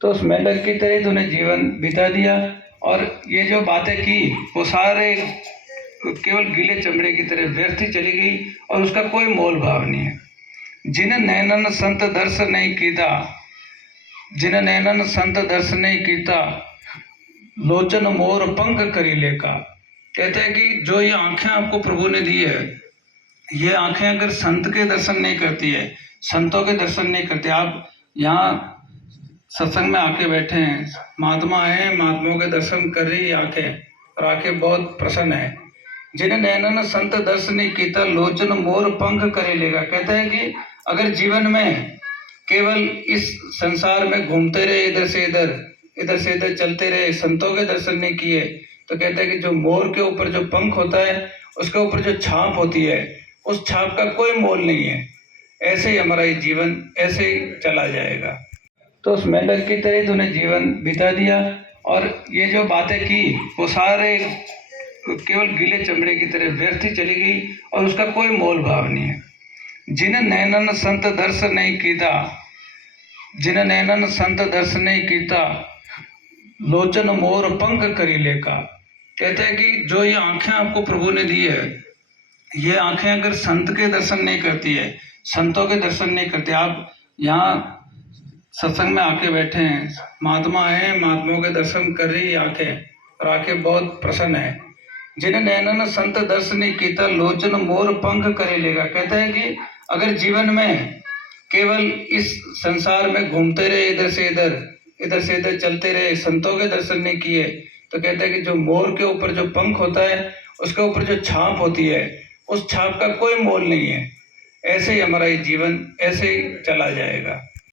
तो उस मेंढक की तरह तूने जीवन बिता दिया और ये जो बातें की वो सारे केवल गीले चमड़े की तरह व्यर्थ ही चली गई और उसका कोई मोल भाव नहीं है। जिन नैनन संत दर्श नहीं कीता, जिन नैनन संत दर्श नहीं कीता, लोचन मोर पंख करी लेका। कहते हैं कि जो ये आंखें आपको प्रभु ने दी है, ये आंखें अगर संत के दर्शन नहीं करती है, संतों के दर्शन नहीं करते, आप यहाँ सत्संग में आके बैठे हैं, महात्मा है, महात्माओं के दर्शन कर रही आंखें और आंखें बहुत प्रसन्न है। जिन्हें नैनन संत दर्शन नहीं कीता, लोचन मोर पंख करे लेगा। कहते हैं कि अगर जीवन में केवल इस संसार में घूमते रहे, इधर से इधर चलते रहे, संतों के दर्शन नहीं किए, तो कहते हैं कि जो मोर के ऊपर जो पंख होता है, उसके ऊपर जो छाप होती है, उस छाप का कोई मोल नहीं है। ऐसे ही हमारा ये जीवन ऐसे ही चला जाएगा। तो उस मेंढक की तरह तूने जीवन बिता दिया और ये जो बातें की वो सारे केवल गीले चमड़े की तरह व्यर्थ ही चली गई और उसका कोई मोल भाव नहीं है। जिन नैनन संत दर्श नहीं कीता, जिन नैनन संत दर्श नहीं कीता, लोचन मोर पंख करी लेका। कहते हैं कि जो ये आंखें आपको प्रभु ने दी है, ये आंखें अगर संत के दर्शन नहीं करती है, संतों के दर्शन नहीं करते, आप यहाँ सत्संग में आके बैठे हैं, महात्मा है, महात्माओं के दर्शन कर रही आंखें और आंखें बहुत प्रसन्न है। जिन्हें नैनन संत दर्श नहीं कीता, लोचन मोर पंख करे लेगा। कहते हैं कि अगर जीवन में केवल इस संसार में घूमते रहे, इधर से इधर चलते रहे, संतों के दर्शन नहीं किए, तो कहते हैं कि जो मोर के ऊपर जो पंख होता है, उसके ऊपर जो छाप होती है, उस छाप का कोई मोल नहीं है। ऐसे ही हमारा ये जीवन ऐसे ही चला जाएगा।